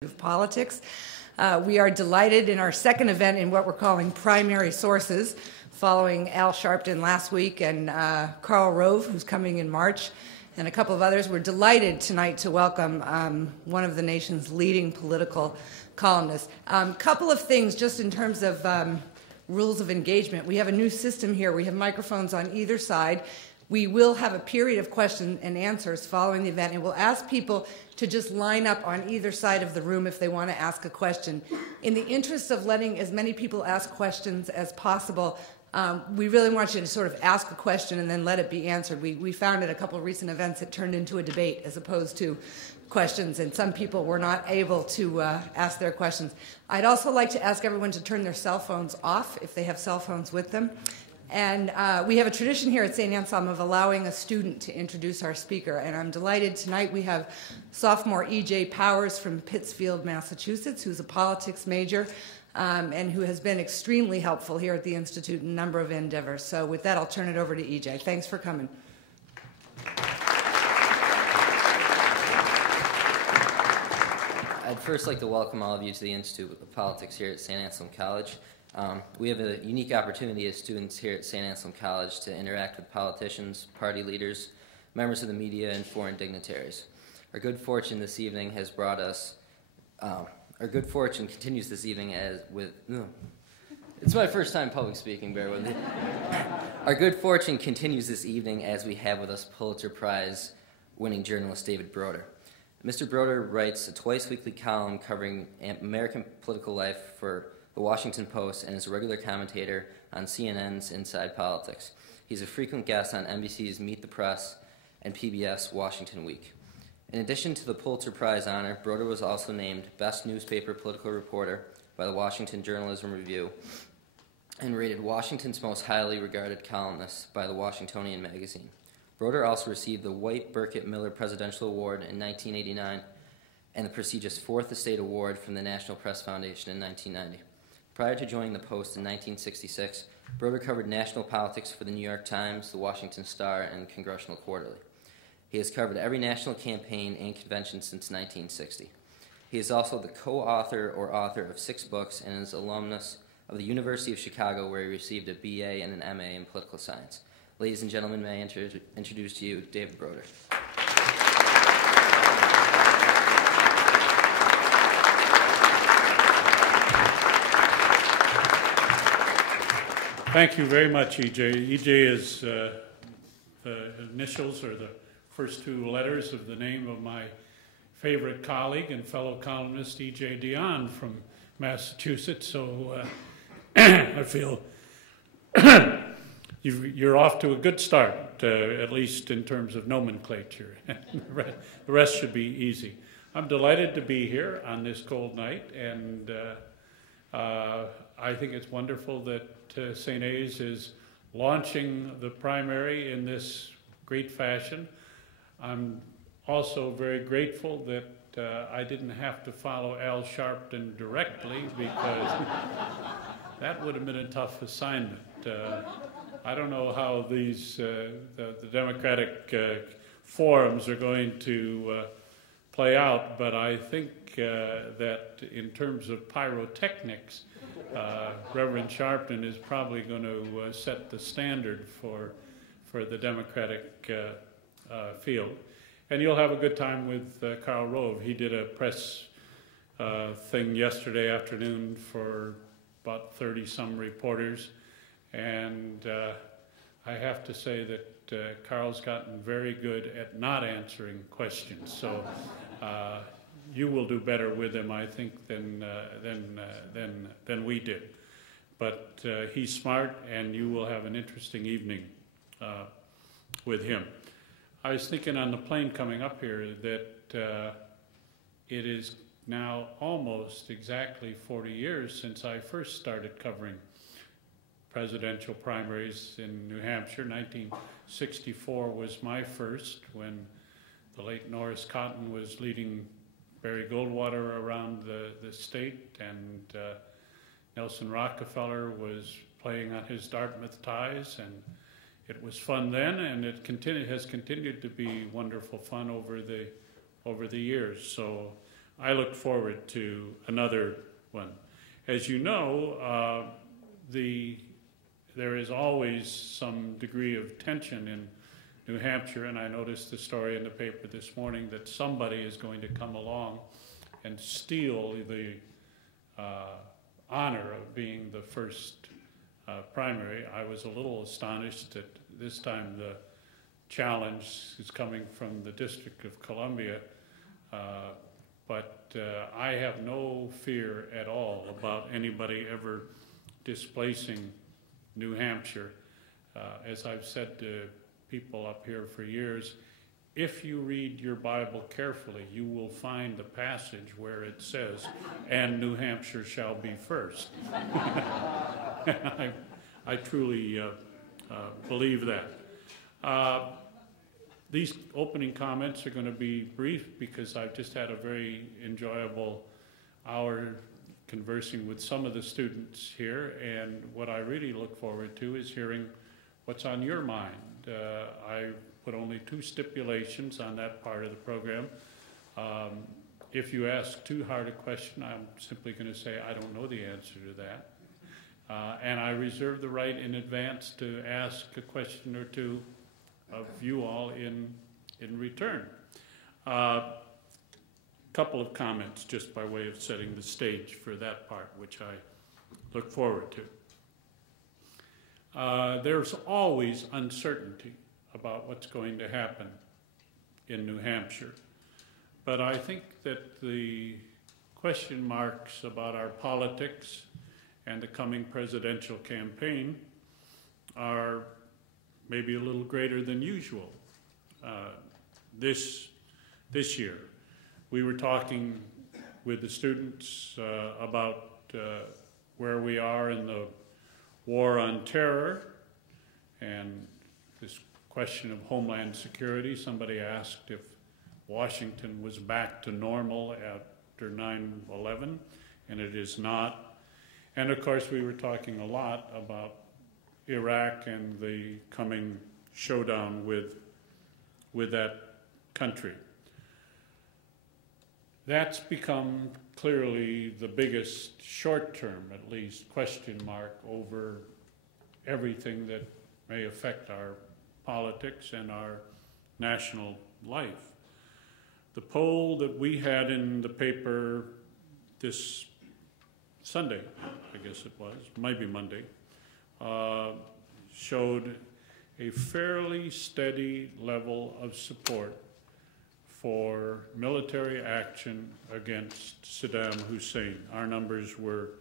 of politics. We are delighted in our second event in what we're calling primary sources, following Al Sharpton last week and Karl Rove, who's coming in March, and a couple of others. We're delighted tonight to welcome one of the nation's leading political columnists. Couple of things just in terms of rules of engagement. We have a new system here. We have microphones on either side. We will have a period of question and answers following the event, and we'll ask people to just line up on either side of the room if they want to ask a question. In the interest of letting as many people ask questions as possible, we really want you to sort of ask a question and then let it be answered. We found at a couple of recent events it turned into a debate as opposed to questions, and some people were not able to ask their questions. I'd also like to ask everyone to turn their cell phones off if they have cell phones with them. And we have a tradition here at St. Anselm of allowing a student to introduce our speaker. And I'm delighted tonight we have sophomore E.J. Powers from Pittsfield, Massachusetts, who's a politics major and who has been extremely helpful here at the Institute in a number of endeavors. So with that, I'll turn it over to E.J. Thanks for coming. I'd first like to welcome all of you to the Institute of Politics here at St. Anselm College. We have a unique opportunity as students here at St. Anselm College to interact with politicians, party leaders, members of the media, and foreign dignitaries. Our good fortune this evening has brought us, our good fortune continues this evening it's my first time public speaking, bear with me. Our good fortune continues this evening as we have with us Pulitzer Prize winning journalist David Broder. Mr. Broder writes a twice-weekly column covering American political life for The Washington Post and is a regular commentator on CNN's Inside Politics. He's a frequent guest on NBC's Meet the Press and PBS Washington Week. In addition to the Pulitzer Prize honor, Broder was also named Best Newspaper Political Reporter by the Washington Journalism Review and rated Washington's most highly regarded columnist by the Washingtonian magazine. Broder also received the White Burkett Miller Presidential Award in 1989 and the prestigious Fourth Estate Award from the National Press Foundation in 1990. Prior to joining the Post in 1966, Broder covered national politics for the New York Times, the Washington Star, and Congressional Quarterly. He has covered every national campaign and convention since 1960. He is also the co-author or author of 6 books and is alumnus of the University of Chicago, where he received a BA and an MA in political science. Ladies and gentlemen, may I introduce to you David Broder. Thank you very much, E.J. E.J. is the initials or the first 2 letters of the name of my favorite colleague and fellow columnist, E.J. Dionne from Massachusetts. So I feel you're off to a good start, at least in terms of nomenclature. The rest should be easy. I'm delighted to be here on this cold night, and I think it's wonderful that St. A's is launching the primary in this great fashion. I'm also very grateful that I didn't have to follow Al Sharpton directly, because that would have been a tough assignment. I don't know how these the Democratic forums are going to play out, but I think that in terms of pyrotechnics, Reverend Sharpton is probably going to set the standard for the Democratic field. And you'll have a good time with Karl Rove. He did a press thing yesterday afternoon for about 30-some reporters, and I have to say that Karl's gotten very good at not answering questions. So you will do better with him, I think, than we did. But he's smart, and you will have an interesting evening with him. I was thinking on the plane coming up here that it is now almost exactly 40 years since I first started covering presidential primaries in New Hampshire. 1964 was my first, when the late Norris Cotton was leading Barry Goldwater around the state, and Nelson Rockefeller was playing on his Dartmouth ties, and it was fun then, and it has continued to be wonderful fun over the years. So I look forward to another one. As you know, there is always some degree of tension in New Hampshire, and I noticed the story in the paper this morning that somebody is going to come along and steal the honor of being the first primary. I was a little astonished that this time the challenge is coming from the District of Columbia, but I have no fear at all about anybody ever displacing New Hampshire. As I've said to people up here for years, if you read your Bible carefully, you will find the passage where it says, "And New Hampshire shall be first." I truly believe that. These opening comments are going to be brief because I've just had a very enjoyable hour conversing with some of the students here, and what I really look forward to is hearing what's on your mind. I put only 2 stipulations on that part of the program. If you ask too hard a question, I'm simply going to say I don't know the answer to that. And I reserve the right in advance to ask a question or two of you all in return. Couple of comments just by way of setting the stage for that part, which I look forward to. There's always uncertainty about what's going to happen in New Hampshire. But I think that the question marks about our politics and the coming presidential campaign are maybe a little greater than usual this year. We were talking with the students about where we are in the war on terror and this question of homeland security. Somebody asked if Washington was back to normal after 9/11, and it is not. And of course, we were talking a lot about Iraq and the coming showdown with that country. That's become clearly the biggest short-term, at least, question mark over everything that may affect our politics and our national life. The poll that we had in the paper this Sunday, I guess it was, maybe Monday, showed a fairly steady level of support for military action against Saddam Hussein. Our numbers were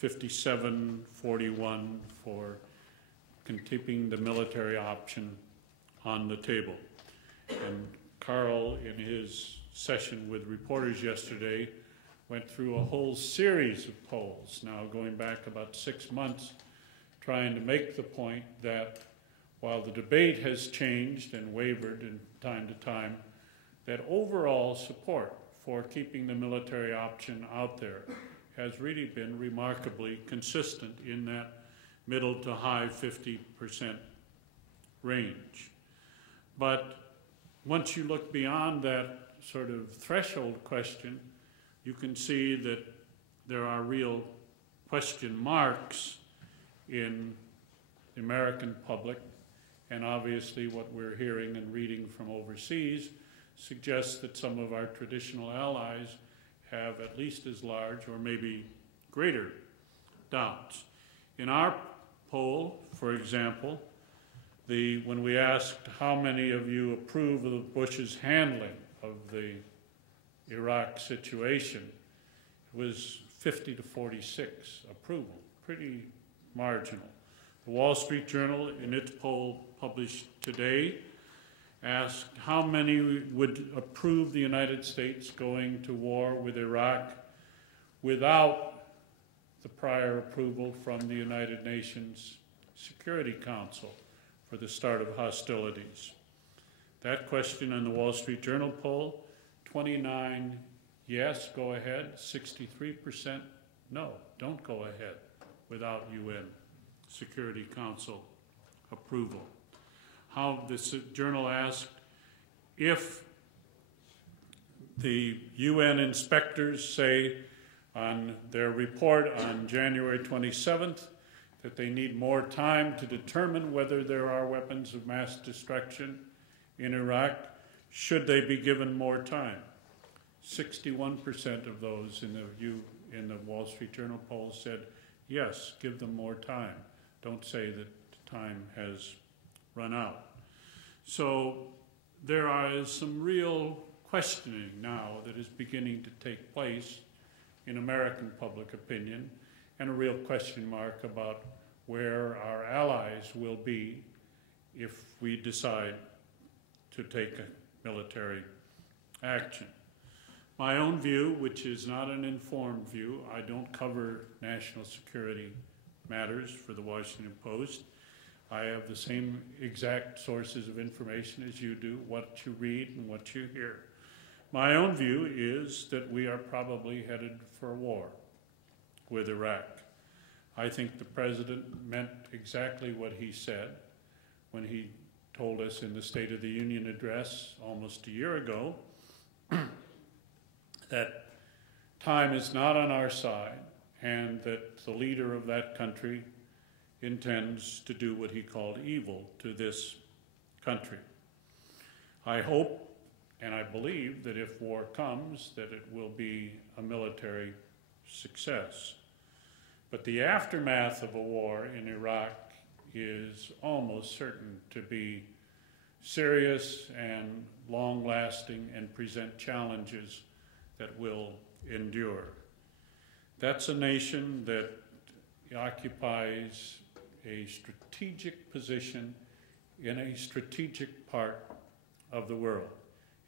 57-41 for keeping the military option on the table. And Carl, in his session with reporters yesterday, went through a whole series of polls, now going back about 6 months, trying to make the point that while the debate has changed and wavered in time to time, that overall support for keeping the military option out there has really been remarkably consistent in that middle to high 50% range. But once you look beyond that sort of threshold question, you can see that there are real question marks in the American public, and obviously what we're hearing and reading from overseas suggests that some of our traditional allies have at least as large or maybe greater doubts. In our poll, for example, when we asked how many of you approve of Bush's handling of the Iraq situation, it was 50-46 approval, pretty marginal. The Wall Street Journal, in its poll published today, asked how many would approve the United States going to war with Iraq without the prior approval from the United Nations Security Council for the start of hostilities. That question in the Wall Street Journal poll, 29 yes, go ahead, 63% no, don't go ahead without UN Security Council approval. How this journal asked if The UN inspectors say on their report on January 27th that they need more time to determine whether there are weapons of mass destruction in Iraq. Should they be given more time? 61% of those in the Wall Street Journal poll said, yes, give them more time. Don't say that time has run out. So there is some real questioning now that is beginning to take place in American public opinion, and a real question mark about where our allies will be if we decide to take a military action. My own view, which is not an informed view, I don't cover national security matters for the Washington Post. I have the same exact sources of information as you do, what you read and what you hear. My own view is that we are probably headed for a war with Iraq. I think the president meant exactly what he said when he told us in the State of the Union address almost a year ago that time is not on our side and that the leader of that country intends to do what he called evil to this country. I hope and I believe that if war comes, that it will be a military success. But the aftermath of a war in Iraq is almost certain to be serious and long-lasting and present challenges that will endure. That's a nation that occupies a strategic position in a strategic part of the world.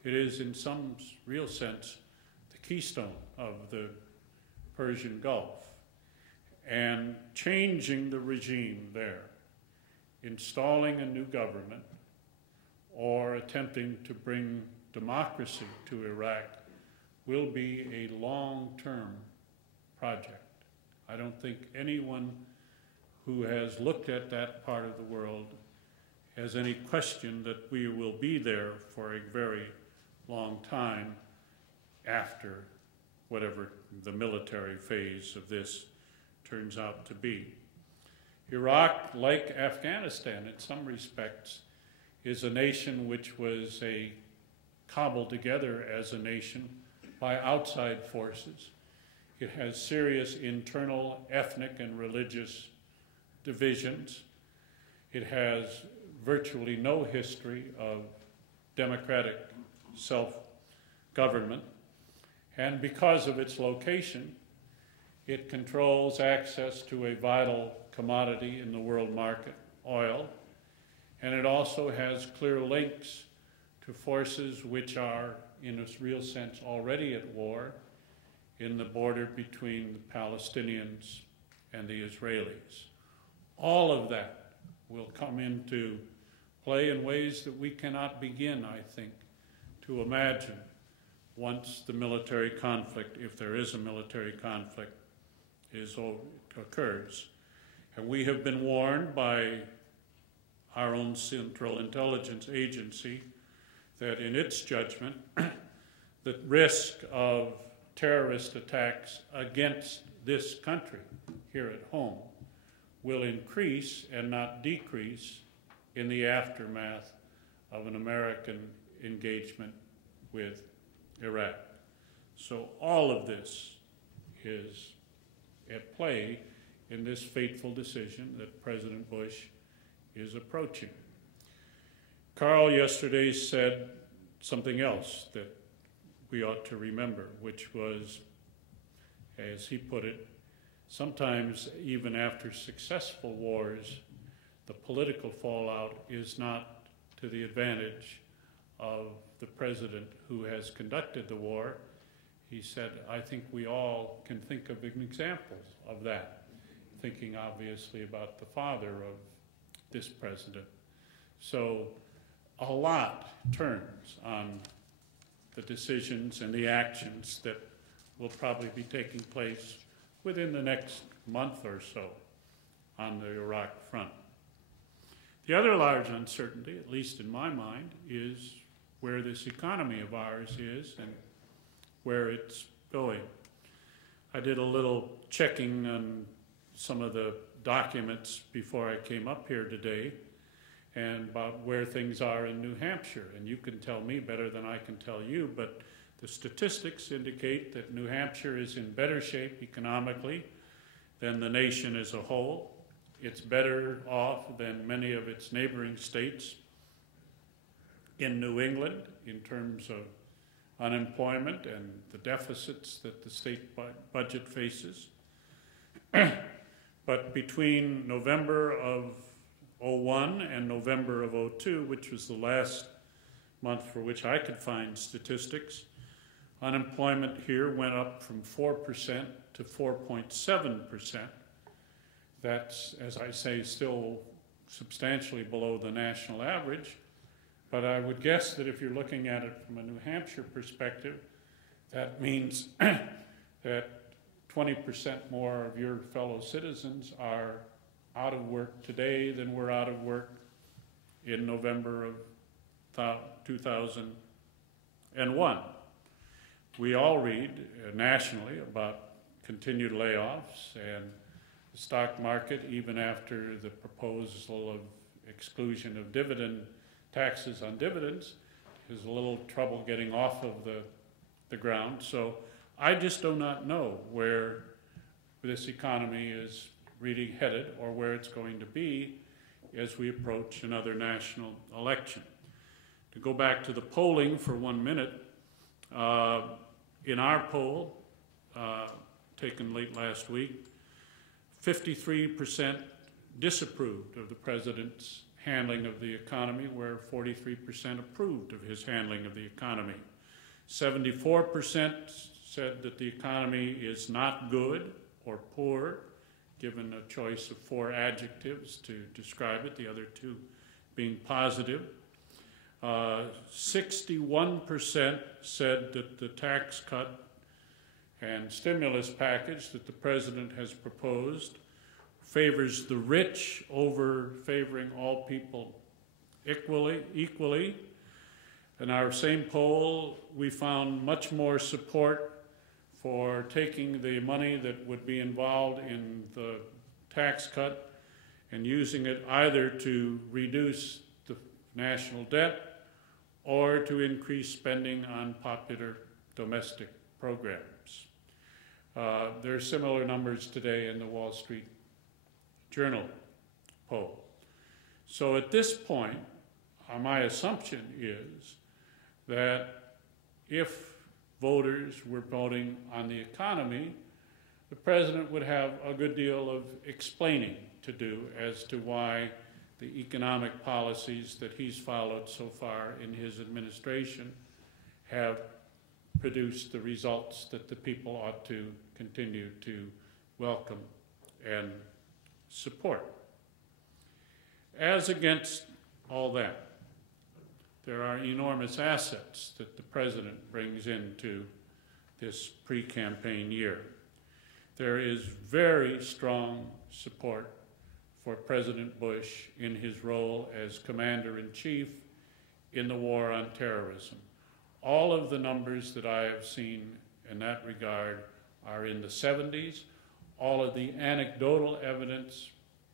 It is, in some real sense, the keystone of the Persian Gulf. And changing the regime there, installing a new government, or attempting to bring democracy to Iraq will be a long-term project. I don't think anyone who has looked at that part of the world has any question that we will be there for a very long time after whatever the military phase of this turns out to be. Iraq, like Afghanistan in some respects, is a nation which was cobbled together as a nation by outside forces. It has serious internal ethnic and religious divisions. It has virtually no history of democratic self-government. And because of its location, it controls access to a vital commodity in the world market, oil, and it also has clear links to forces which are, in a real sense, already at war in the border between the Palestinians and the Israelis. All of that will come into play in ways that we cannot begin, I think, to imagine once the military conflict, if there is a military conflict, occurs. And we have been warned by our own Central Intelligence Agency that in its judgment, the risk of terrorist attacks against this country here at home will increase and not decrease in the aftermath of an American engagement with Iraq. So all of this is at play in this fateful decision that President Bush is approaching. Carl yesterday said something else that we ought to remember, which was, as he put it, sometimes even after successful wars, the political fallout is not to the advantage of the president who has conducted the war. He said, I think we all can think of examples of that, thinking obviously about the father of this president. So a lot turns on the decisions and the actions that will probably be taking place within the next month or so on the Iraq front. The other large uncertainty, at least in my mind, is where this economy of ours is and where it's going. I did a little checking on some of the documents before I came up here today and about where things are in New Hampshire. And you can tell me better than I can tell you, but the statistics indicate that New Hampshire is in better shape economically than the nation as a whole. It's better off than many of its neighboring states in New England in terms of unemployment and the deficits that the state budget faces. But between November of '01 and November of '02, which was the last month for which I could find statistics, unemployment here went up from 4% to 4.7%. That's, as I say, still substantially below the national average. But I would guess that if you're looking at it from a New Hampshire perspective, that means that 20% more of your fellow citizens are out of work today than were out of work in November of 2001. We all read nationally about continued layoffs, and the stock market, even after the proposal of exclusion of dividend taxes on dividends, is a little trouble getting off of the ground. So I just do not know where this economy is really headed or where it's going to be as we approach another national election. To go back to the polling for 1 minute, in our poll, taken late last week, 53% disapproved of the president's handling of the economy, where 43% approved of his handling of the economy. 74% said that the economy is not good or poor, given a choice of 4 adjectives to describe it, the other 2 being positive. 61% said that the tax cut and stimulus package that the president has proposed favors the rich over favoring all people equally. In our same poll, we found much more support for taking the money that would be involved in the tax cut and using it either to reduce the national debt or to increase spending on popular domestic programs. There are similar numbers today in the Wall Street Journal poll. So at this point, my assumption is that if voters were voting on the economy, the president would have a good deal of explaining to do as to why the economic policies that he's followed so far in his administration have produced the results that the people ought to continue to welcome and support. As against all that, there are enormous assets that the president brings into this pre-campaign year. There is very strong support for President Bush in his role as Commander-in-Chief in the war on terrorism. All of the numbers that I have seen in that regard are in the 70s. All of the anecdotal evidence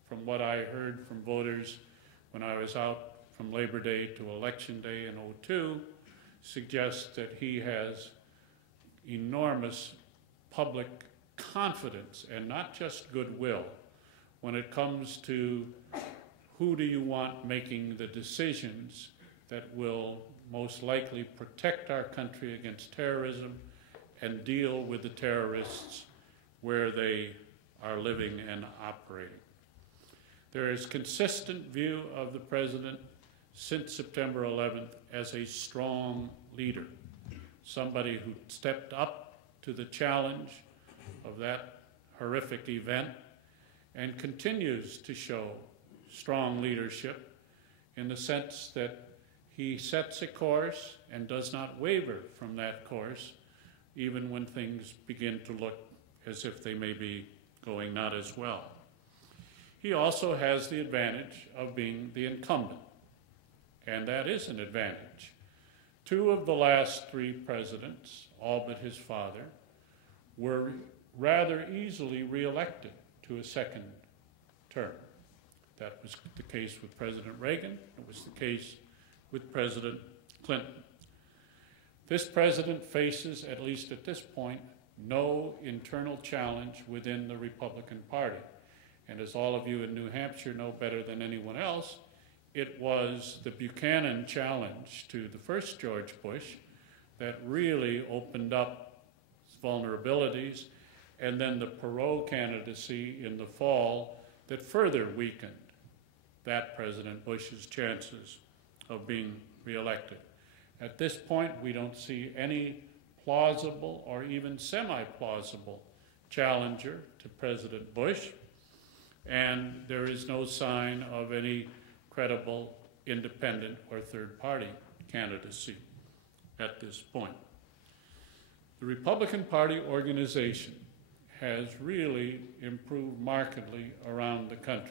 from what I heard from voters when I was out from Labor Day to Election Day in '02 suggests that he has enormous public confidence and not just goodwill when it comes to who do you want making the decisions that will most likely protect our country against terrorism and deal with the terrorists where they are living and operating. There is consistent view of the president since September 11th as a strong leader, somebody who stepped up to the challenge of that horrific event and continues to show strong leadership in the sense that he sets a course and does not waver from that course, even when things begin to look as if they may be going not as well. He also has the advantage of being the incumbent, and that is an advantage. Two of the last three presidents, all but his father, were rather easily reelected to a second term. That was the case with President Reagan. It was the case with President Clinton. This president faces, at least at this point, no internal challenge within the Republican Party. And as all of you in New Hampshire know better than anyone else, it was the Buchanan challenge to the first George Bush that really opened up vulnerabilities, and then the Perot candidacy in the fall that further weakened that President Bush's chances of being reelected. At this point, we don't see any plausible or even semi-plausible challenger to President Bush, and there is no sign of any credible independent or third-party candidacy at this point. The Republican Party organization has really improved markedly around the country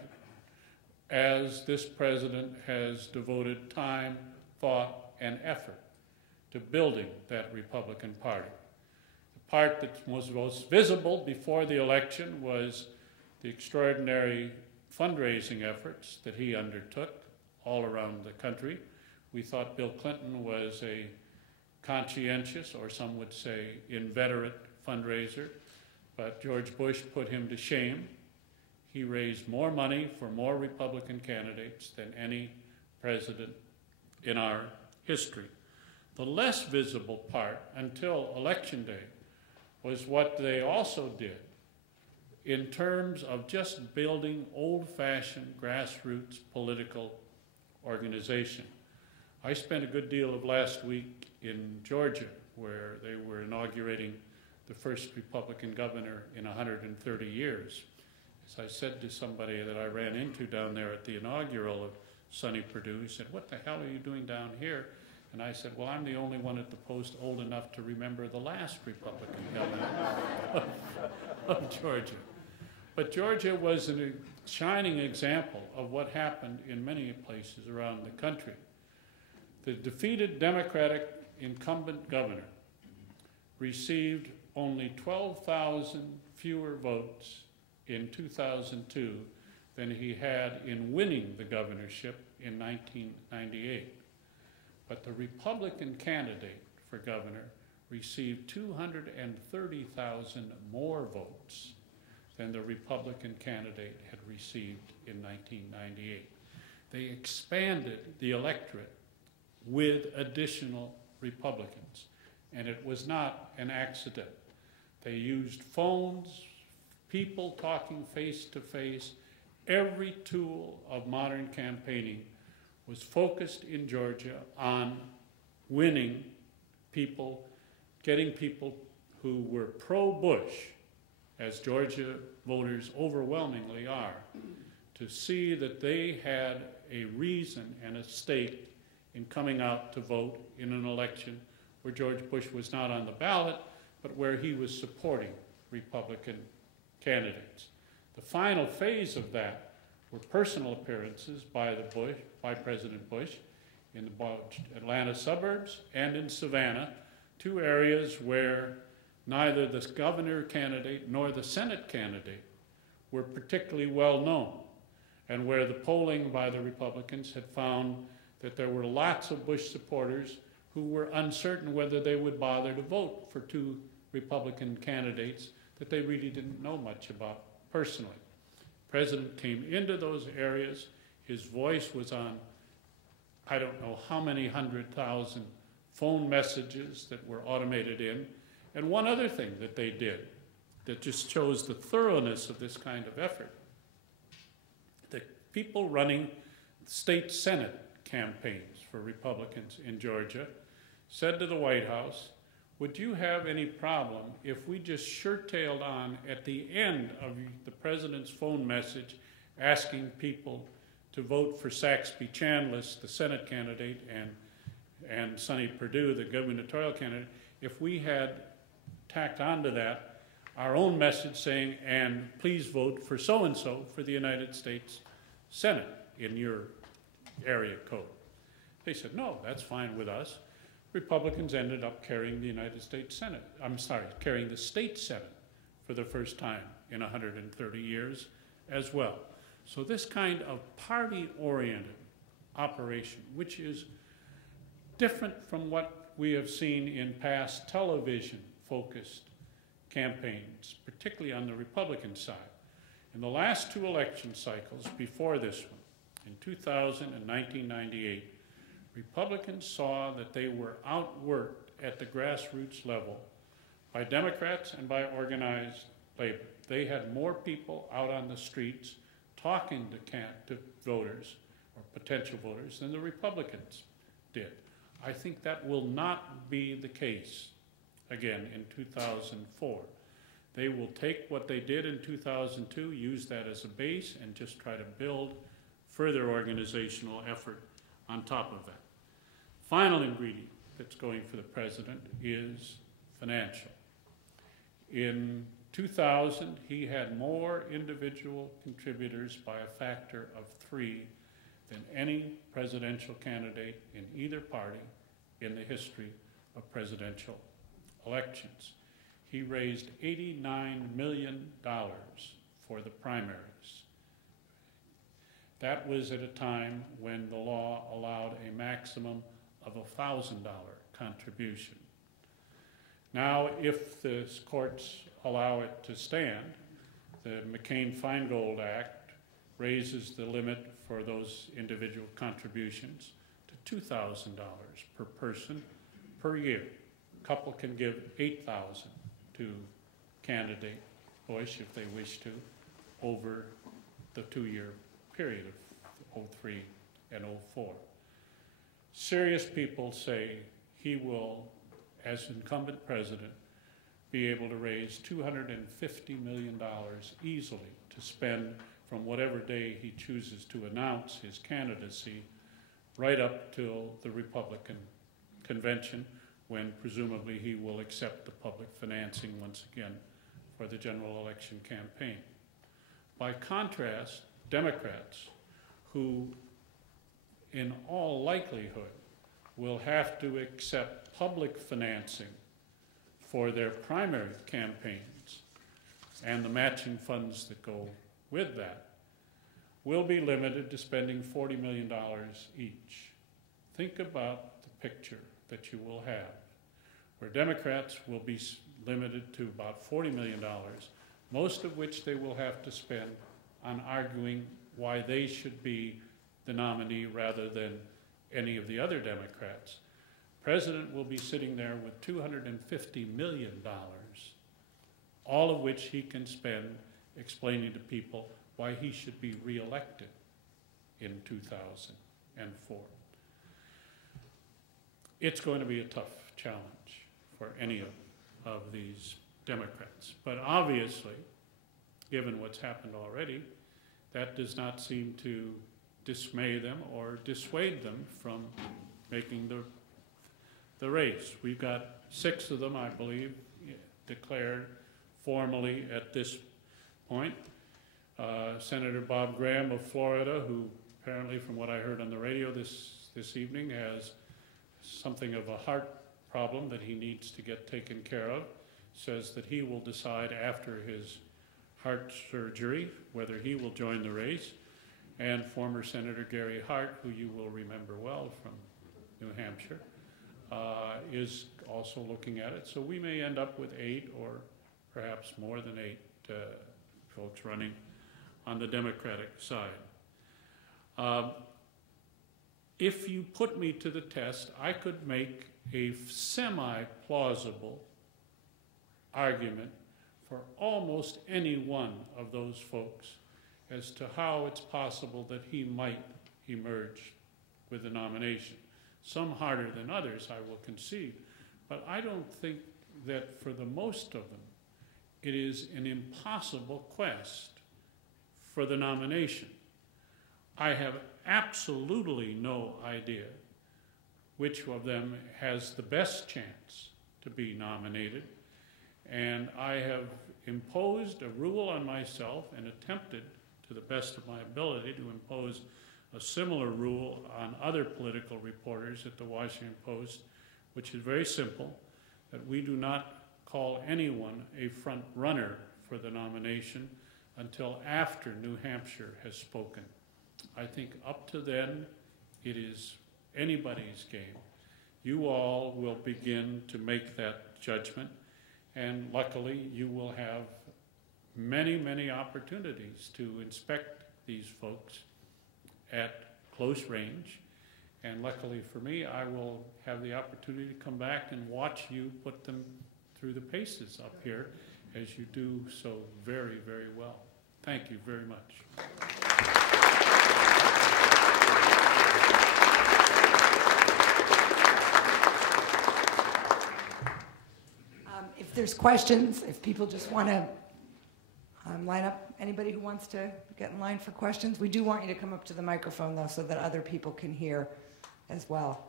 as this president has devoted time, thought, and effort to building that Republican Party. The part that was most visible before the election was the extraordinary fundraising efforts that he undertook all around the country. We thought Bill Clinton was a conscientious, or some would say inveterate fundraiser, but George Bush put him to shame. He raised more money for more Republican candidates than any president in our history. The less visible part until Election Day was what they also did in terms of just building old-fashioned grassroots political organization. I spent a good deal of last week in Georgia, where they were inaugurating the first Republican governor in 130 years. As I said to somebody that I ran into down there at the inaugural of Sonny Perdue, he said, "What the hell are you doing down here?" And I said, "Well, I'm the only one at the Post old enough to remember the last Republican governor of Georgia." But Georgia was a shining example of what happened in many places around the country. The defeated Democratic incumbent governor received only 12,000 fewer votes in 2002 than he had in winning the governorship in 1998. But the Republican candidate for governor received 230,000 more votes than the Republican candidate had received in 1998. They expanded the electorate with additional Republicans, and it was not an accident. They used phones, people talking face to face. Every tool of modern campaigning was focused in Georgia on winning people, getting people who were pro-Bush, as Georgia voters overwhelmingly are, to see that they had a reason and a stake in coming out to vote in an election where George Bush was not on the ballot, but where he was supporting Republican candidates. The final phase of that were personal appearances by President Bush in the Atlanta suburbs and in Savannah, two areas where neither the governor candidate nor the Senate candidate were particularly well known, and where the polling by the Republicans had found that there were lots of Bush supporters who were uncertain whether they would bother to vote for two Republican candidates that they really didn't know much about personally. The president came into those areas. His voice was on, I don't know how many 100,000 phone messages that were automated in. And one other thing that they did that just shows the thoroughness of this kind of effort. The people running state Senate campaigns for Republicans in Georgia said to the White House, "Would you have any problem if we just shirt-tailed on at the end of the president's phone message asking people to vote for Saxby Chambliss, the Senate candidate, and Sonny Perdue, the gubernatorial candidate, if we had tacked onto that our own message saying, and please vote for so-and-so for the United States Senate in your area code?" They said, "No, that's fine with us." Republicans ended up carrying the United States Senate. Carrying the state Senate for the first time in 130 years as well. So this kind of party-oriented operation, which is different from what we have seen in past television-focused campaigns, particularly on the Republican side. In the last two election cycles before this one, in 2000 and 1998, Republicans saw that they were outworked at the grassroots level by Democrats and by organized labor. They had more people out on the streets talking to voters or potential voters than the Republicans did. I think that will not be the case again in 2004. They will take what they did in 2002, use that as a base, and just try to build further organizational effort on top of that. Final ingredient that's going for the president is financial. In 2000, he had more individual contributors by a factor of 3 than any presidential candidate in either party in the history of presidential elections. He raised $89 million for the primaries. That was at a time when the law allowed a maximum of a $1,000 contribution. Now, if the courts allow it to stand, the McCain-Feingold Act raises the limit for those individual contributions to $2,000 per person per year. A couple can give $8,000 to candidate Bush if they wish to over the 2-year period of 03 and 04. Serious people say he will, as incumbent president, be able to raise $250 million easily to spend from whatever day he chooses to announce his candidacy right up till the Republican convention, when presumably he will accept the public financing once again for the general election campaign. By contrast, Democrats, who in all likelihood will have to accept public financing for their primary campaigns and the matching funds that go with that, will be limited to spending $40 million each. Think about the picture that you will have, where Democrats will be limited to about $40 million, most of which they will have to spend on arguing why they should be the nominee rather than any of the other Democrats. President will be sitting there with $250 million, all of which he can spend explaining to people why he should be reelected in 2004. It's going to be a tough challenge for any of these Democrats. But obviously, given what's happened already, that does not seem to dismay them or dissuade them from making the race. We've got 6 of them, I believe, declared formally at this point. Senator Bob Graham of Florida, who apparently, from what I heard on the radio this evening, has something of a heart problem that he needs to get taken care of, says that he will decide after his heart surgery whether he will join the race. And former Senator Gary Hart, who you will remember well from New Hampshire, is also looking at it. So we may end up with 8 or perhaps more than 8 folks running on the Democratic side. If you put me to the test, I could make a semi-plausible argument for almost any one of those folks as to how it's possible that he might emerge with the nomination. Some harder than others, I will concede, but I don't think that for the most of them, it is an impossible quest for the nomination. I have absolutely no idea which of them has the best chance to be nominated, and I have imposed a rule on myself and attempted, to the best of my ability, to impose a similar rule on other political reporters at the Washington Post, which is very simple, that we do not call anyone a front runner for the nomination until after New Hampshire has spoken. I think up to then, it is anybody's game. You all will begin to make that judgment, and luckily you will have many, many opportunities to inspect these folks at close range. And luckily for me, I will have the opportunity to come back and watch you put them through the paces up here as you do so very, very well. Thank you very much. If there's questions, if people just want to line up, anybody who wants to get in line for questions, we do want you to come up to the microphone, though, so that other people can hear as well.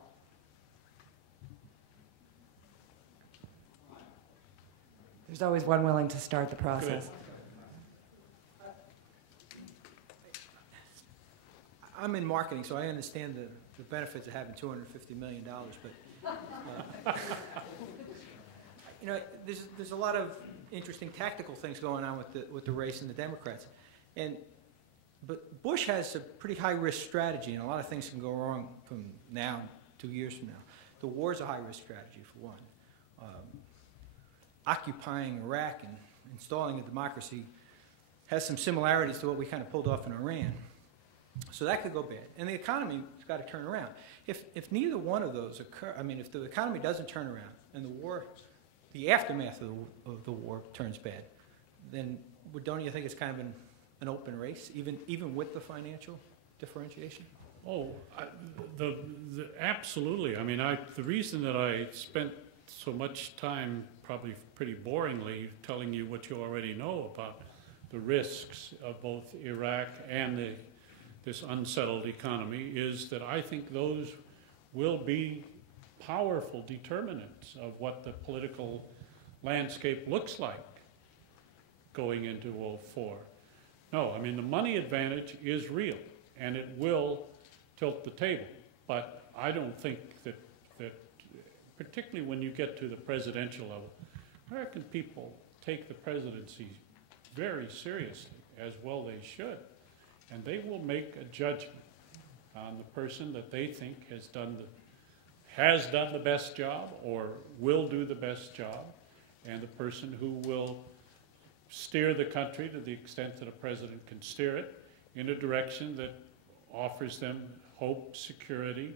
There's always one willing to start the process. I'm in marketing, so I understand the benefits of having $250 million, but you know, there's a lot of interesting tactical things going on with the race and the Democrats, but Bush has a pretty high risk strategy, and a lot of things can go wrong from now 2 years from now. The war is a high risk strategy for one. Occupying Iraq and installing a democracy has some similarities to what we kind of pulled off in Iran. So that could go bad. And the economy's got to turn around. If neither one of those occur, I mean, if the economy doesn't turn around and the aftermath of the war turns bad, then don't you think it's kind of an open race, even with the financial differentiation? Oh, absolutely. I mean, the reason that I spent so much time, probably pretty boringly, telling you what you already know about the risks of both Iraq and this unsettled economy is that I think those will be powerful determinants of what the political landscape looks like going into 2004. No, I mean, the money advantage is real, and it will tilt the table. But I don't think that particularly when you get to the presidential level, American people take the presidency very seriously, as well they should. And they will make a judgment on the person that they think has done the best job or will do the best job, and the person who will steer the country to the extent that a president can steer it in a direction that offers them hope, security,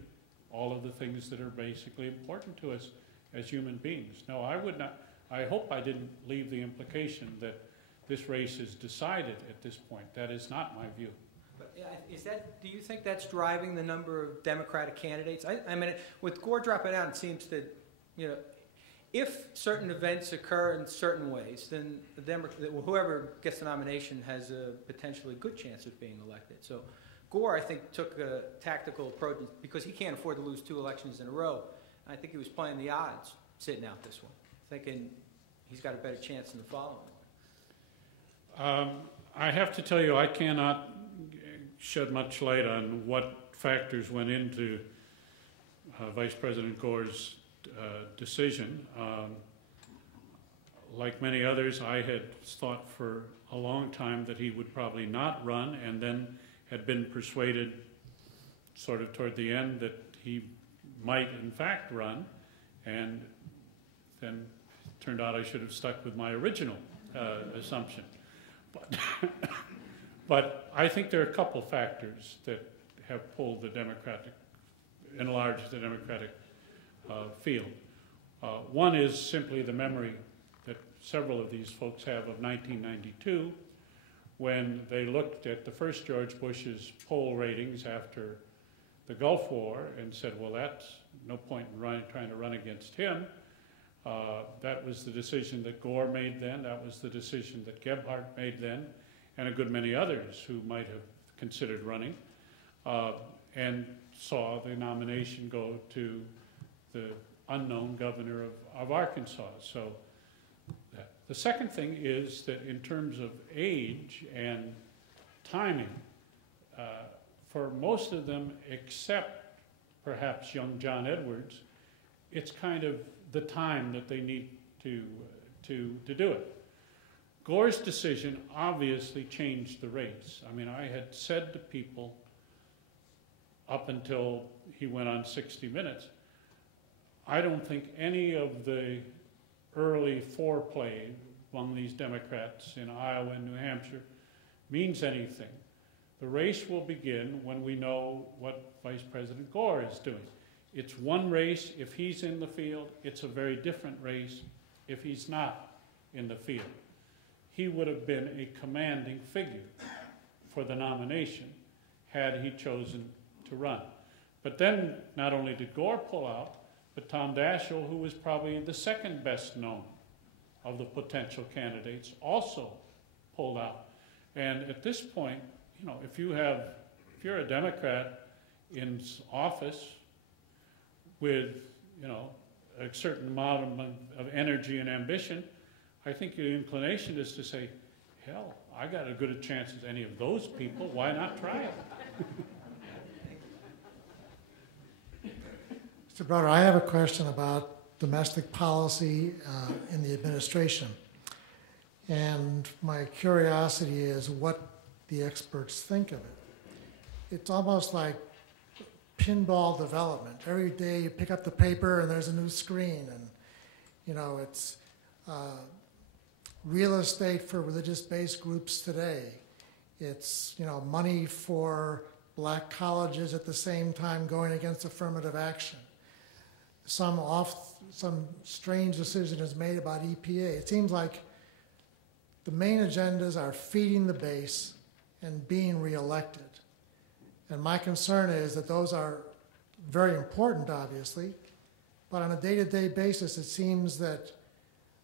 all of the things that are basically important to us as human beings. No, I would not. I hope I didn't leave the implication that this race is decided at this point. That is not my view. But do you think that's driving the number of Democratic candidates? I mean, with Gore dropping out, it seems that, you know, if certain events occur in certain ways, then whoever gets the nomination has a potentially good chance of being elected. So Gore, I think, took a tactical approach because he can't afford to lose 2 elections in a row. I think he was playing the odds, sitting out this one, thinking he's got a better chance in the following one. I have to tell you, I cannot shed much light on what factors went into Vice President Gore's decision. Like many others, I had thought for a long time that he would probably not run, and then had been persuaded sort of toward the end that he might in fact run, and then it turned out I should have stuck with my original assumption. But I think there are a couple factors that have pulled the Democratic, enlarged the Democratic field. One is simply the memory that several of these folks have of 1992, when they looked at the first George Bush's poll ratings after the Gulf War and said, well, that's no point in trying to run against him. That was the decision that Gore made then. That was the decision that Gebhardt made then, and a good many others who might have considered running, and saw the nomination go to the unknown governor of Arkansas. So the second thing is that in terms of age and timing, for most of them, except perhaps young John Edwards, it's kind of the time that they need to do it. Gore's decision obviously changed the race. I mean, I had said to people up until he went on 60 Minutes, I don't think any of the early foreplay among these Democrats in Iowa and New Hampshire means anything. The race will begin when we know what Vice President Gore is doing. It's one race. If he's in the field, it's a very different race if he's not in the field. He would have been a commanding figure for the nomination had he chosen to run. But then not only did Gore pull out, but Tom Daschle, who was probably the second best known of the potential candidates, also pulled out. And at this point, you know, if you're a Democrat in office with, you know, a certain amount of energy and ambition, I think your inclination is to say, hell, I got as good a chance as any of those people. Why not try it? Mr. Broder, I have a question about domestic policy in the administration. And my curiosity is what the experts think of it. It's almost like pinball development. Every day you pick up the paper and there's a new screen, and you know, it's real estate for religious-based groups today. It's, you know, money for black colleges at the same time going against affirmative action. Some strange decision is made about EPA. It seems like the main agendas are feeding the base and being reelected. And my concern is that those are very important, obviously, but on a day-to-day basis, it seems that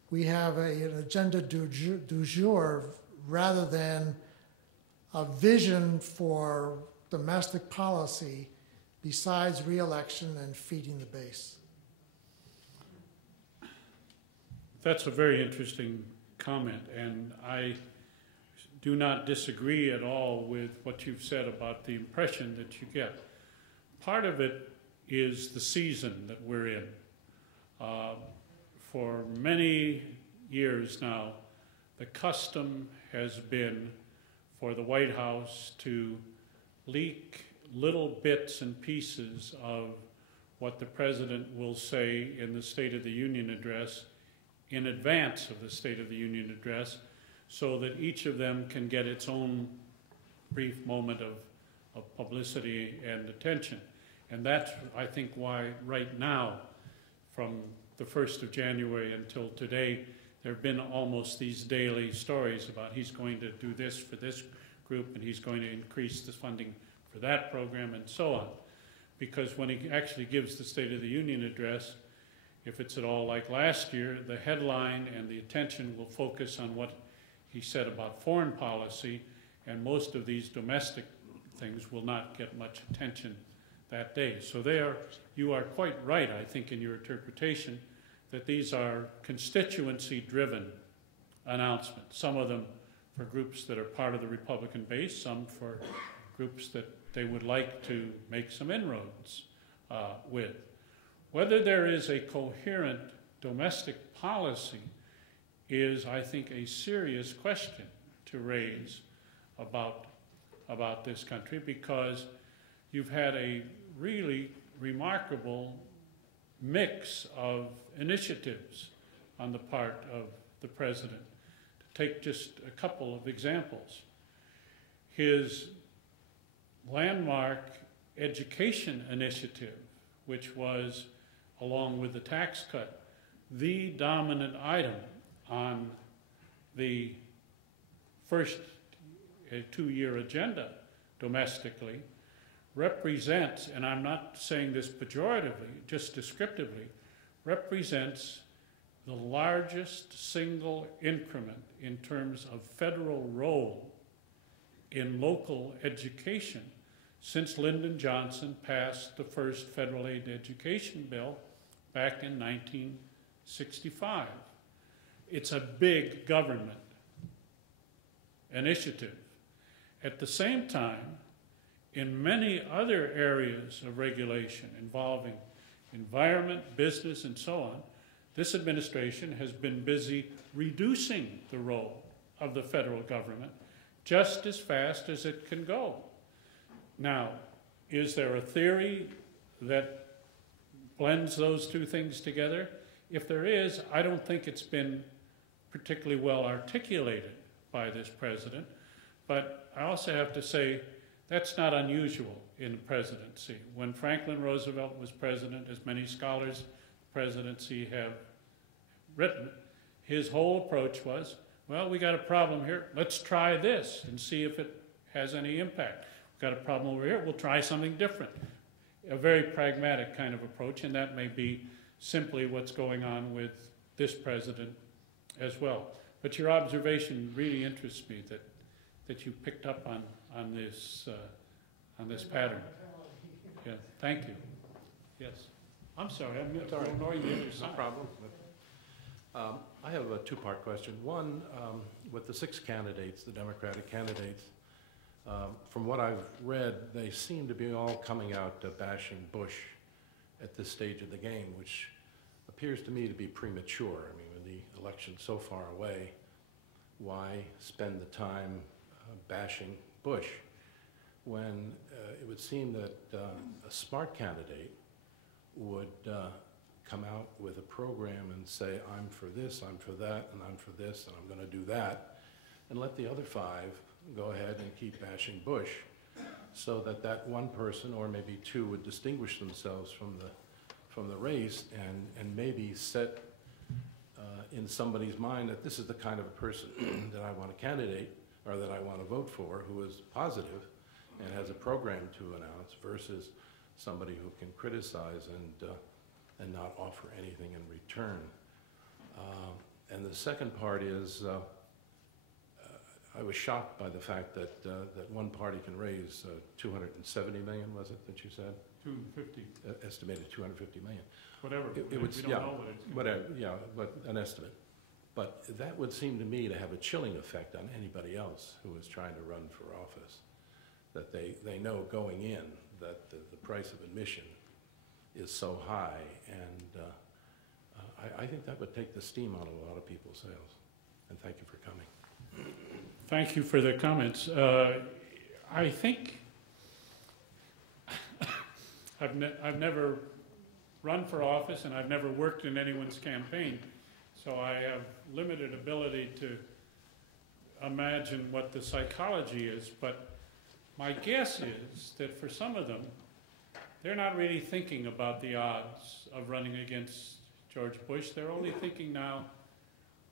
we have an agenda du jour rather than a vision for domestic policy besides reelection and feeding the base. That's a very interesting comment, and I do not disagree at all with what you've said about the impression that you get. Part of it is the season that we're in. For many years now, the custom has been for the White House to leak little bits and pieces of what the president will say in the State of the Union address in advance of the State of the Union address, so that each of them can get its own brief moment of publicity and attention. And that's, I think, why right now, from the 1st of January until today, there have been almost these daily stories about he's going to do this for this group and he's going to increase the funding for that program and so on. Because when he actually gives the State of the Union address, if it's at all like last year, the headline and the attention will focus on what he said about foreign policy, and most of these domestic things will not get much attention that day. So you are quite right, I think, in your interpretation that these are constituency-driven announcements, some of them for groups that are part of the Republican base, some for groups that they would like to make some inroads with. Whether there is a coherent domestic policy is, I think, a serious question to raise about this country, because you've had a really remarkable mix of initiatives on the part of the president. To take just a couple of examples, his landmark education initiative, which was, along with the tax cut, the dominant item on the first 2-year agenda domestically, represents, and I'm not saying this pejoratively, just descriptively, represents the largest single increment in terms of federal role in local education since Lyndon Johnson passed the first federal aid education bill back in 1965. It's a big government initiative. At the same time, in many other areas of regulation involving environment, business, and so on, this administration has been busy reducing the role of the federal government just as fast as it can go. Now, is there a theory that blends those two things together? If there is, I don't think it's been particularly well articulated by this president, but I also have to say that's not unusual in the presidency. When Franklin Roosevelt was president, as many scholars of the presidency have written, his whole approach was, well, we got a problem here, let's try this and see if it has any impact. We've got a problem over here, we'll try something different. A very pragmatic kind of approach, and that may be simply what's going on with this president as well. But your observation really interests me, that you picked up on this pattern. Yeah, thank you. Yes. I'm sorry, I'm ignoring the other side. No problem. I have a two-part question. One, with the 6 candidates, the Democratic candidates, from what I've read, they seem to be all coming out bashing Bush at this stage of the game, which appears to me to be premature. I mean, with the election so far away, why spend the time bashing Bush when it would seem that a smart candidate would come out with a program and say, I'm for this, I'm for that, and I'm for this, and I'm going to do that, and let the other 5 go ahead and keep bashing Bush, so that that one person, or maybe 2, would distinguish themselves from the race and maybe set in somebody's mind that this is the kind of person that I want to candidate, or that I want to vote for, who is positive and has a program to announce, versus somebody who can criticize and not offer anything in return. And the second part is, I was shocked by the fact that that one party can raise 270 million, was it that you said? 250. Estimated 250 million. Whatever. It would, we don't yeah, know what it's whatever, yeah, but an estimate. But that would seem to me to have a chilling effect on anybody else who is trying to run for office. That they know going in that the price of admission is so high, and I think that would take the steam out of a lot of people's sails. And thank you for coming. Thank you for the comments. I think I've never run for office, and I've never worked in anyone's campaign, so I have limited ability to imagine what the psychology is, but my guess is that for some of them, they're not really thinking about the odds of running against George Bush. They're only thinking now,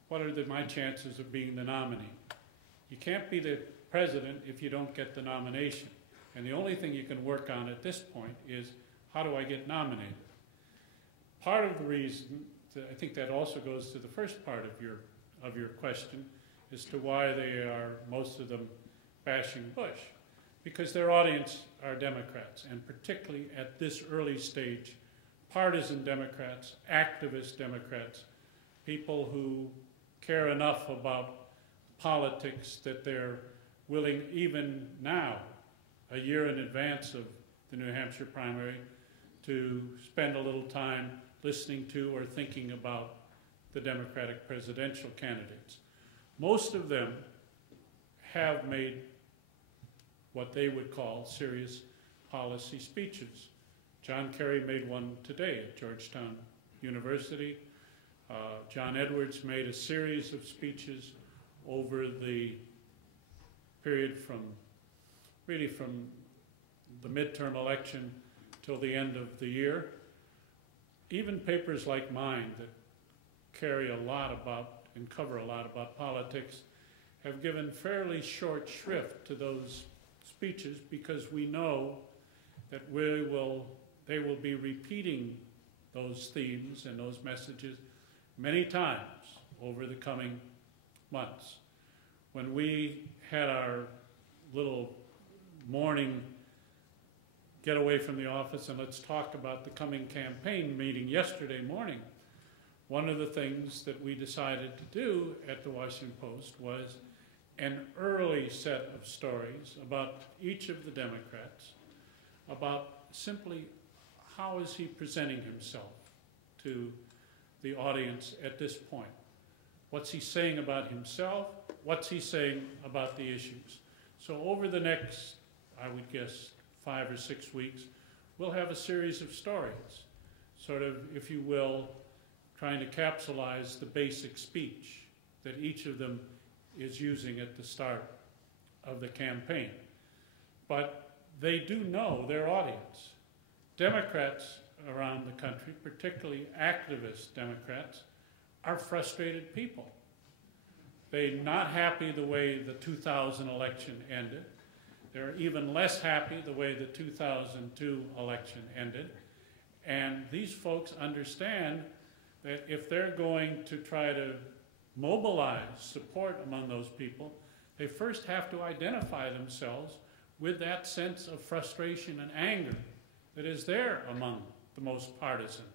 what are my chances of being the nominee? You can't be the president if you don't get the nomination. And the only thing you can work on at this point is, how do I get nominated? Part of the reason, I think that also goes to the first part of your question, as to why they are, most of them, bashing Bush. Because their audience are Democrats, and particularly at this early stage, partisan Democrats, activist Democrats, people who care enough about politics that they're willing, even now, a year in advance of the New Hampshire primary, to spend a little time listening to or thinking about the Democratic presidential candidates. Most of them have made what they would call serious policy speeches. John Kerry made one today at Georgetown University. John Edwards made a series of speeches over the period from the midterm election till the end of the year. Even papers like mine that carry a lot about and cover a lot about politics have given fairly short shrift to those speeches, because we know that they will be repeating those themes and those messages many times over the coming months. When we had our little morning get away from the office and let's talk about the coming campaign meeting yesterday morning, one of the things that we decided to do at the Washington Post was an early set of stories about each of the Democrats, about simply how is he presenting himself to the audience at this point? What's he saying about himself? What's he saying about the issues? So over the next, I would guess, 5 or 6 weeks, we'll have a series of stories, sort of, if you will, trying to capsulize the basic speech that each of them is using at the start of the campaign. But they do know their audience. Democrats around the country, particularly activist Democrats, are frustrated people. They're not happy the way the 2000 election ended. They're even less happy the way the 2002 election ended. And these folks understand that if they're going to try to mobilize support among those people, they first have to identify themselves with that sense of frustration and anger that is there among the most partisan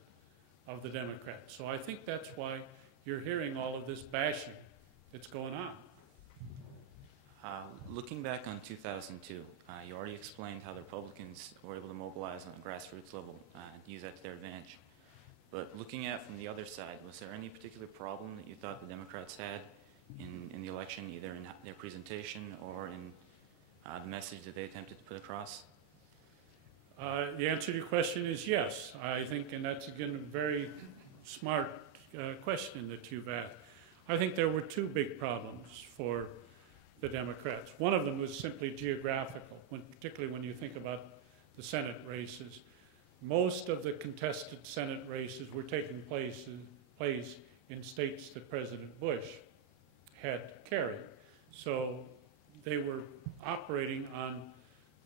of the Democrats. So I think that's why you're hearing all of this bashing that's going on. Looking back on 2002, you already explained how the Republicans were able to mobilize on a grassroots level and use that to their advantage. But looking at from the other side, was there any particular problem that you thought the Democrats had in the election, either in their presentation or in the message that they attempted to put across? The answer to your question is yes. I think, and that's again a very smart question that you've asked. I think there were two big problems for the Democrats. One of them was simply geographical, particularly when you think about the Senate races. Most of the contested Senate races were taking place in states that President Bush had carried. So they were operating on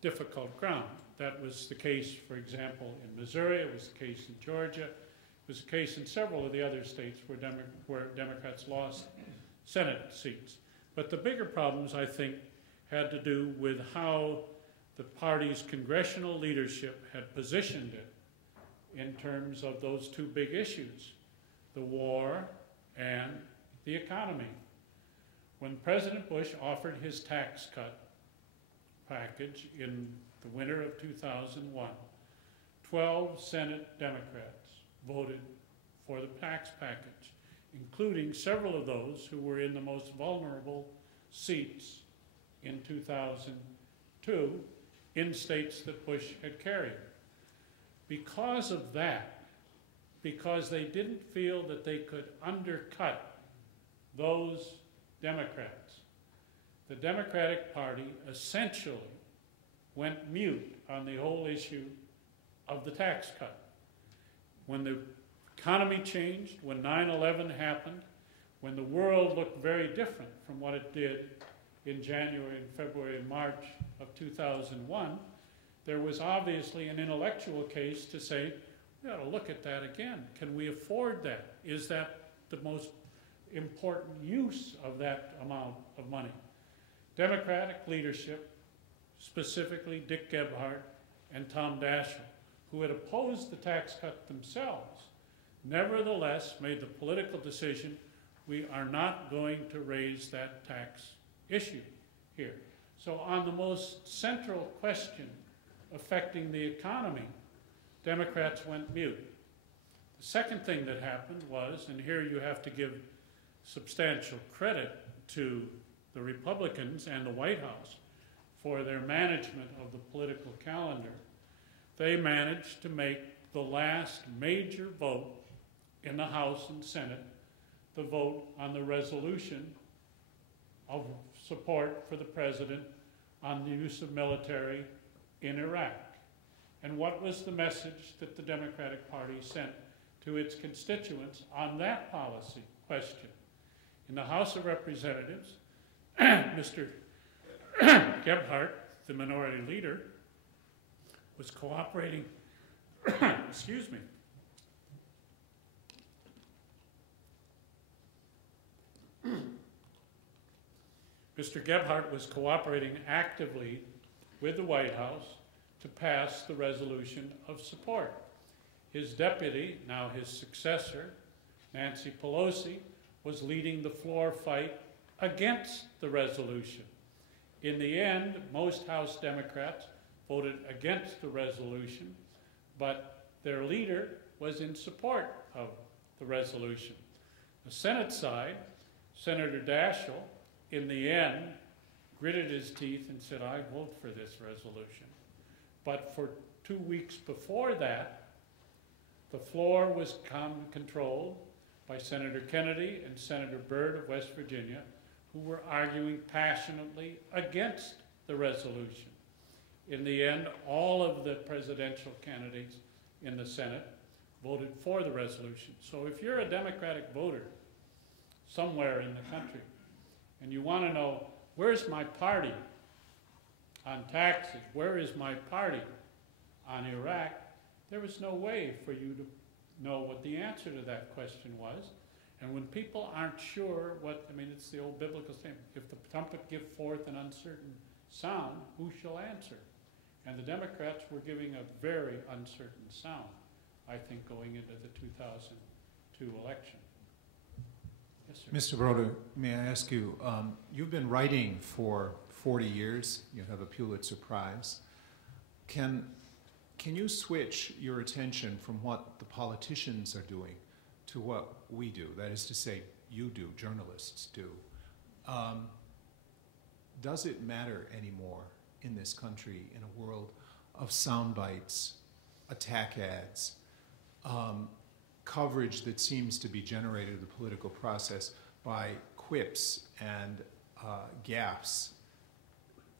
difficult ground. That was the case, for example, in Missouri. It was the case in Georgia. It was the case in several of the other states where Democrats lost Senate seats. But the bigger problems, I think, had to do with how the party's congressional leadership had positioned it in terms of those two big issues, the war and the economy. When President Bush offered his tax cut package in the winter of 2001, 12 Senate Democrats voted for the tax package, including several of those who were in the most vulnerable seats in 2002 in states that Bush had carried. Because of that, because they didn't feel that they could undercut those Democrats, the Democratic Party essentially went mute on the whole issue of the tax cut. When the economy changed, when 9/11 happened, when the world looked very different from what it did in January and February and March of 2001, there was obviously an intellectual case to say, we ought to look at that again. Can we afford that? Is that the most important use of that amount of money? Democratic leadership, specifically Dick Gebhardt and Tom Daschle, who had opposed the tax cut themselves, nevertheless made the political decision, we are not going to raise that tax issue here. So on the most central question affecting the economy, Democrats went mute. The second thing that happened was, and here you have to give substantial credit to the Republicans and the White House for their management of the political calendar, they managed to make the last major vote in the House and Senate the vote on the resolution of support for the president on the use of military in Iraq. And what was the message that the Democratic Party sent to its constituents on that policy question? In the House of Representatives, Mr. Gebhardt, the minority leader, was cooperating, excuse me, Mr. Gebhardt was cooperating actively with the White House to pass the resolution of support. His deputy, now his successor, Nancy Pelosi, was leading the floor fight against the resolution. In the end, most House Democrats voted against the resolution, but their leader was in support of the resolution. The Senate side, Senator Daschle, in the end, gritted his teeth and said, I vote for this resolution. But for 2 weeks before that, the floor was controlled by Senator Kennedy and Senator Byrd of West Virginia, who were arguing passionately against the resolution. In the end, all of the presidential candidates in the Senate voted for the resolution. So if you're a Democratic voter somewhere in the country and you want to know, where's my party on taxes? Where is my party on Iraq? There was no way for you to know what the answer to that question was. And when people aren't sure what, I mean, it's the old biblical statement, if the trumpet give forth an uncertain sound, who shall answer? And the Democrats were giving a very uncertain sound, I think, going into the 2002 election. Yes, sir. Mr. Broder, may I ask you, you've been writing for 40 years. You have a Pulitzer Prize. Can you switch your attention from what the politicians are doing to what we do? That is to say, you do, journalists do. Does it matter anymore in this country, in a world of sound bites, attack ads, coverage that seems to be generated in the political process by quips and gaffes?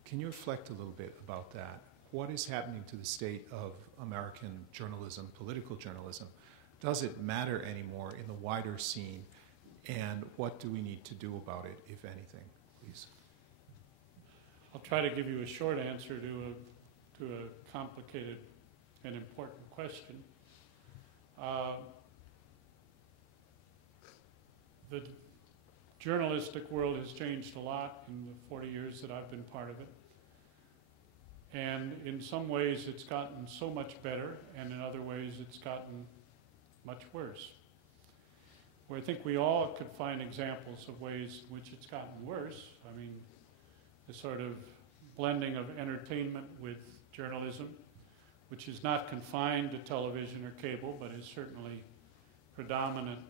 Can you reflect a little bit about that? What is happening to the state of American journalism, political journalism? Does it matter anymore in the wider scene? And what do we need to do about it, if anything, please? I'll try to give you a short answer to a complicated and important question. The journalistic world has changed a lot in the 40 years that I've been part of it. And in some ways it's gotten so much better, and in other ways it's gotten much worse. Where I think we all could find examples of ways in which it's gotten worse. I mean, the sort of blending of entertainment with journalism, which is not confined to television or cable, but is certainly predominant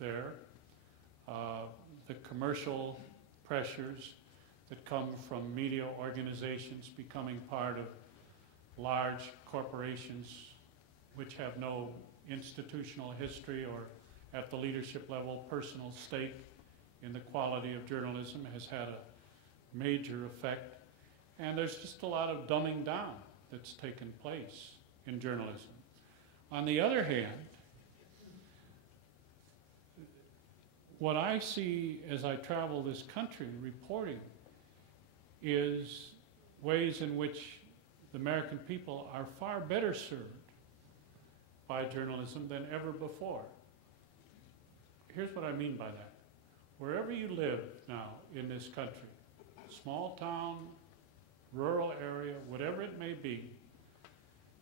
there. The commercial pressures that come from media organizations becoming part of large corporations which have no institutional history or at the leadership level personal stake in the quality of journalism has had a major effect. And there's just a lot of dumbing down that's taken place in journalism. On the other hand, what I see as I travel this country reporting is ways in which the American people are far better served by journalism than ever before. Here's what I mean by that. Wherever you live now in this country, small town, rural area, whatever it may be,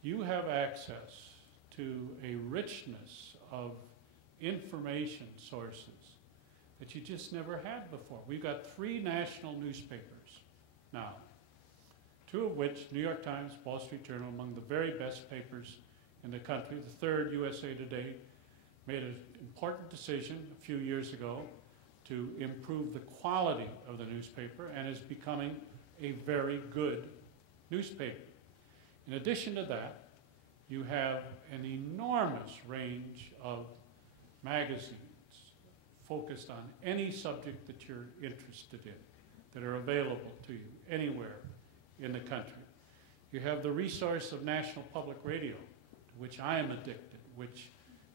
you have access to a richness of information sources that you just never had before. We've got 3 national newspapers now, 2 of which, New York Times, Wall Street Journal, among the very best papers in the country. The third, USA Today, made an important decision a few years ago to improve the quality of the newspaper and is becoming a very good newspaper. In addition to that, you have an enormous range of magazines focused on any subject that you're interested in that are available to you anywhere in the country. You have the resource of National Public Radio, to which I am addicted, which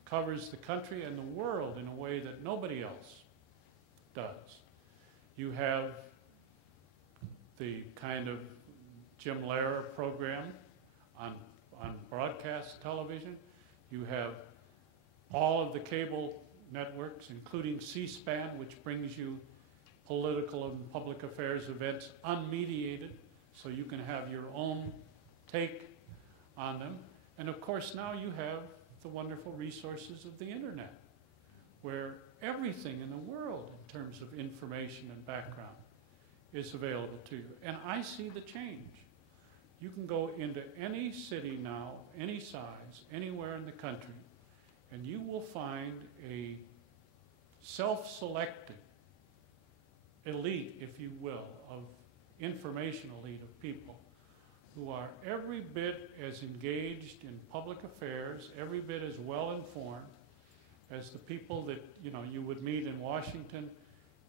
covers the country and the world in a way that nobody else does. You have the kind of Jim Lehrer program on broadcast television. You have all of the cable networks, including C-SPAN, which brings you political and public affairs events unmediated, so you can have your own take on them. And of course, now you have the wonderful resources of the internet, where everything in the world in terms of information and background is available to you. And I see the change. You can go into any city now, any size, anywhere in the country, and you will find a self-selected elite, if you will, of information elite of people who are every bit as engaged in public affairs, every bit as well informed as the people that you would meet in Washington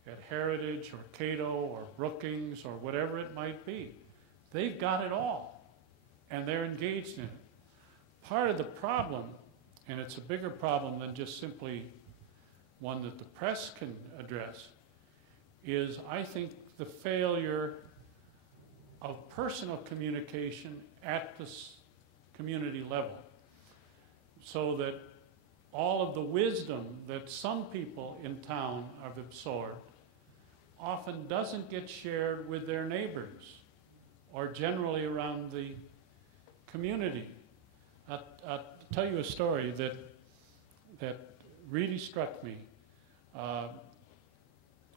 at Heritage or Cato or Brookings or whatever it might be. They've got it all, and they're engaged in it. Part of the problem, and it's a bigger problem than just simply one that the press can address, is I think the failure of personal communication at the community level, so that all of the wisdom that some people in town have absorbed often doesn't get shared with their neighbors or generally around the community. I'll tell you a story that really struck me.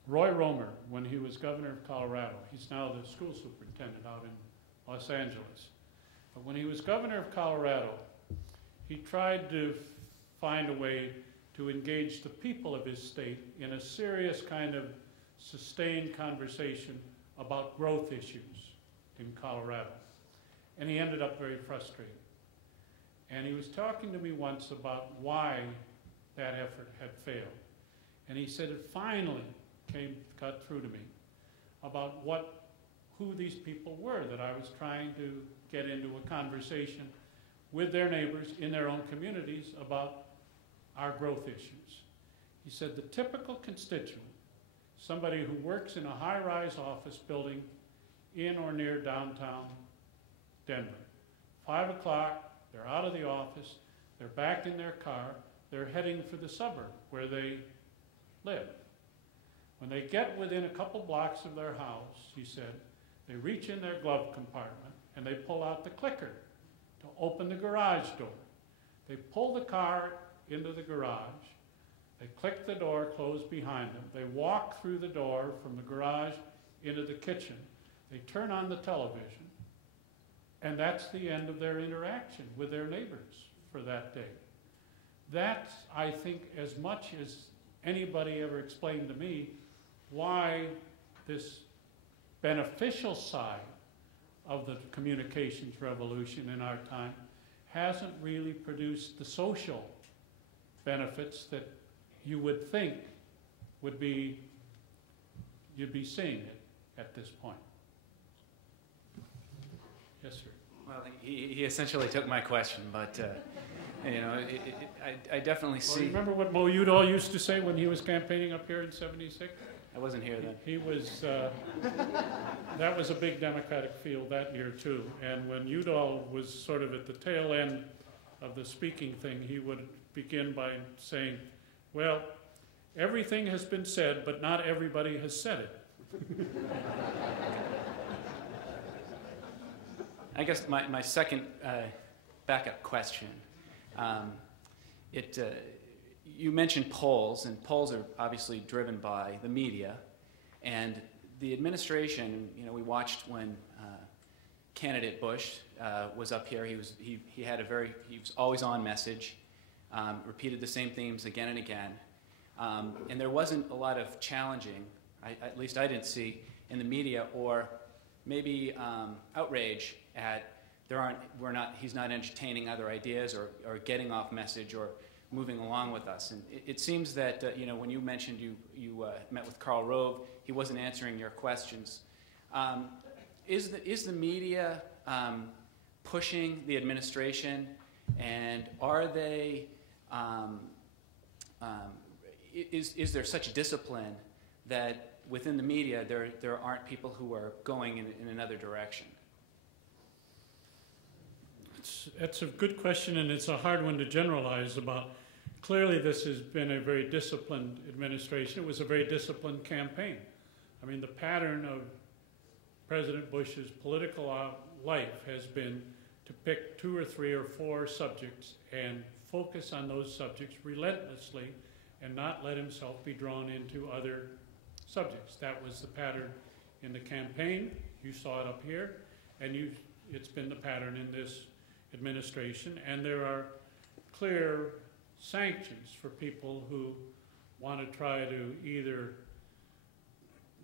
Roy Romer, when he was governor of Colorado, he's now the school superintendent out in Los Angeles. But when he was governor of Colorado, he tried to find a way to engage the people of his state in a serious kind of sustained conversation about growth issues in Colorado. And he ended up very frustrated. And he was talking to me once about why that effort had failed. And he said it finally got through to me about who these people were that I was trying to get into a conversation with their neighbors in their own communities about our growth issues. He said the typical constituent, somebody who works in a high-rise office building in or near downtown Denver. 5 o'clock, they're out of the office, they're back in their car, they're heading for the suburb where they live. When they get within a couple blocks of their house, he said, they reach in their glove compartment and they pull out the clicker to open the garage door. They pull the car into the garage, they click the door closed behind them, they walk through the door from the garage into the kitchen, they turn on the television, and that's the end of their interaction with their neighbors for that day. That's, I think, as much as anybody ever explained to me why this beneficial side of the communications revolution in our time hasn't really produced the social benefits that you would think would be, you'd be seeing it at this point. Yes, sir. Well, he essentially took my question, but I definitely see. Well, remember what Mo Udall used to say when he was campaigning up here in '76? I wasn't here then. He was, that was a big Democratic field that year too. And when Udall was sort of at the tail end of the speaking thing, he would begin by saying, well, everything has been said, but not everybody has said it. I guess my second backup question, you mentioned polls, and polls are obviously driven by the media, and the administration. We watched when candidate Bush was up here. He was always on message, repeated the same themes again and again, and there wasn't a lot of challenging. At least I didn't see in the media, or maybe outrage at he's not entertaining other ideas or getting off message or moving along with us. And it seems that when you mentioned you met with Karl Rove, he wasn't answering your questions. Is the media pushing the administration, and are they? Is there such discipline that within the media there aren't people who are going in another direction? That's a good question, and it's a hard one to generalize about. Clearly, this has been a very disciplined administration. It was a very disciplined campaign. I mean, the pattern of President Bush's political life has been to pick 2 or 3 or 4 subjects and focus on those subjects relentlessly and not let himself be drawn into other subjects. That was the pattern in the campaign. You saw it up here, and you It's been the pattern in this administration, and there are clear sanctions for people who want to try to either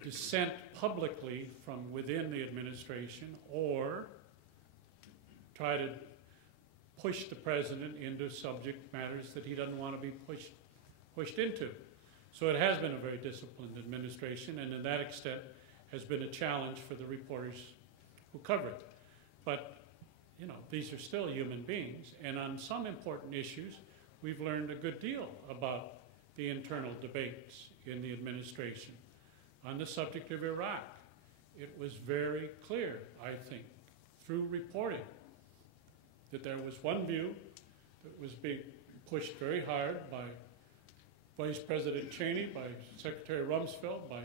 dissent publicly from within the administration or try to push the president into subject matters that he doesn't want to be pushed into. So it has been a very disciplined administration, and to that extent has been a challenge for the reporters who cover it. But, you know, these are still human beings, and on some important issues, we've learned a good deal about the internal debates in the administration. On the subject of Iraq, it was very clear, I think, through reporting, that there was one view that was being pushed very hard by Vice President Cheney, by Secretary Rumsfeld, by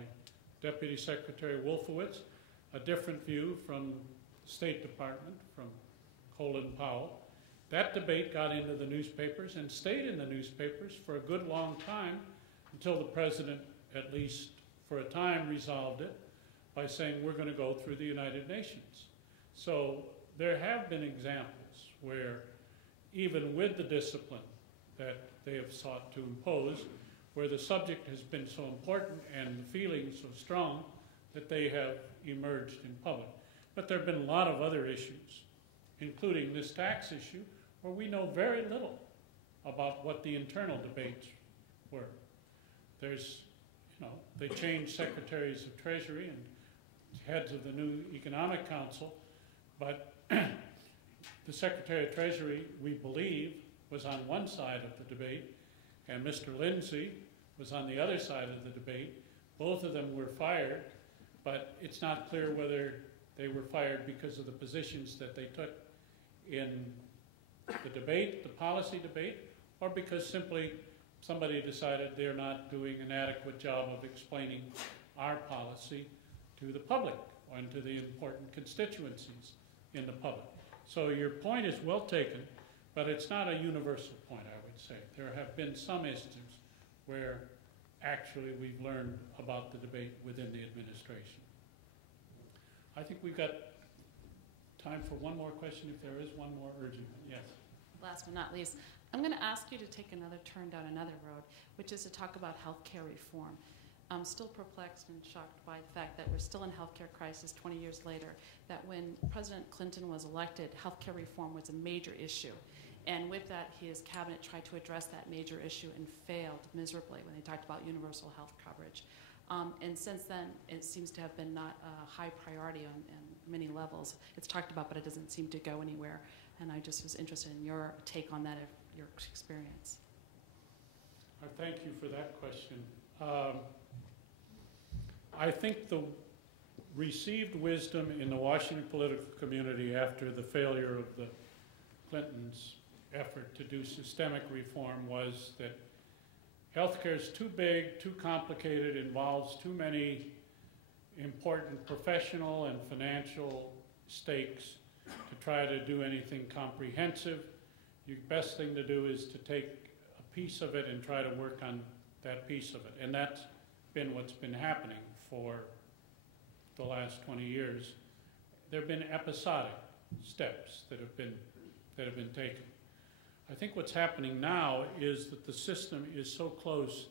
Deputy Secretary Wolfowitz, a different view from the State Department, from Colin Powell. That debate got into the newspapers and stayed in the newspapers for a good long time until the president, at least for a time, resolved it by saying we're going to go through the United Nations. So there have been examples where even with the discipline that they have sought to impose, where the subject has been so important and the feeling so strong that they have emerged in public. But there have been a lot of other issues, including this tax issue, where we know very little about what the internal debates were. There's, you know, they changed secretaries of Treasury and heads of the new Economic Council, but the Secretary of Treasury, we believe, was on one side of the debate, and Mr. Lindsay was on the other side of the debate. Both of them were fired, but it's not clear whether they were fired because of the positions that they took in the debate, the policy debate, or because simply somebody decided they're not doing an adequate job of explaining our policy to the public and to the important constituencies in the public. So your point is well taken, but it's not a universal point, I would say. There have been some instances where actually we've learned about the debate within the administration. I think we've got time for one more question, if there is one more urgent one. Yes. Last but not least, I'm going to ask you to take another turn down another road, which is to talk about healthcare reform. I'm still perplexed and shocked by the fact that we're still in healthcare crisis 20 years later, that when President Clinton was elected, healthcare reform was a major issue. And with that, his cabinet tried to address that major issue and failed miserably when they talked about universal health coverage. And since then, it seems to have been not a high priority on many levels. It's talked about, but it doesn't seem to go anywhere. And I just was interested in your take on that, your experience. Thank you for that question. I think the received wisdom in the Washington political community after the failure of the Clintons' effort to do systemic reform was that healthcare is too big, too complicated, involves too many important professional and financial stakes to try to do anything comprehensive. The best thing to do is to take a piece of it and try to work on that piece of it. And that's been what's been happening for the last 20 years. There have been episodic steps that have been taken. I think what's happening now is that the system is so close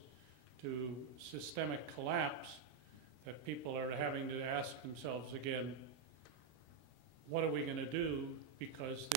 to systemic collapse that people are having to ask themselves again, what are we going to do, because